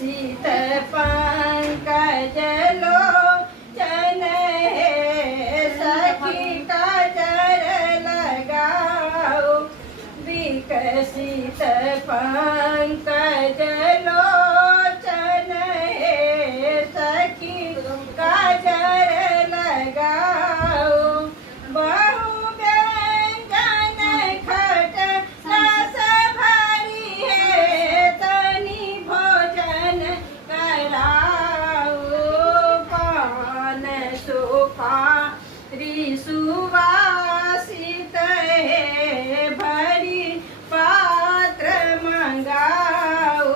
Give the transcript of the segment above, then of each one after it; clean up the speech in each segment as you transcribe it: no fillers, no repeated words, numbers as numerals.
विकसित पंकज लोचन हे सखी काजर लगाओ विकसित पंकज लोचन हे सखी काजर लगाओ बहु व्यंजन खट रस भरी है तनि भोजन कराओ पान सुपारी सुवासित है भरी पात्र मंगाओ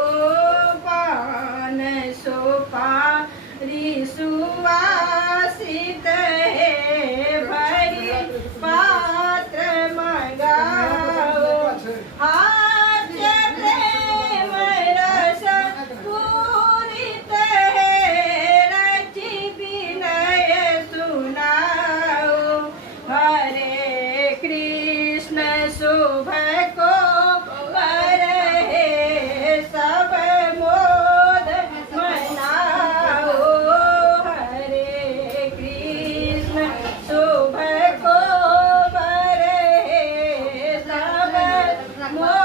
पान सुपारी सुवासित है भरी पात्र मंगाओ आज प्रेम रस पूरित है रचि विनय सुनाओ हरे कृष्ण शुभ को कर हे सब मोद मनाओ हरे कृष्ण शुभ को कर हे सब मोद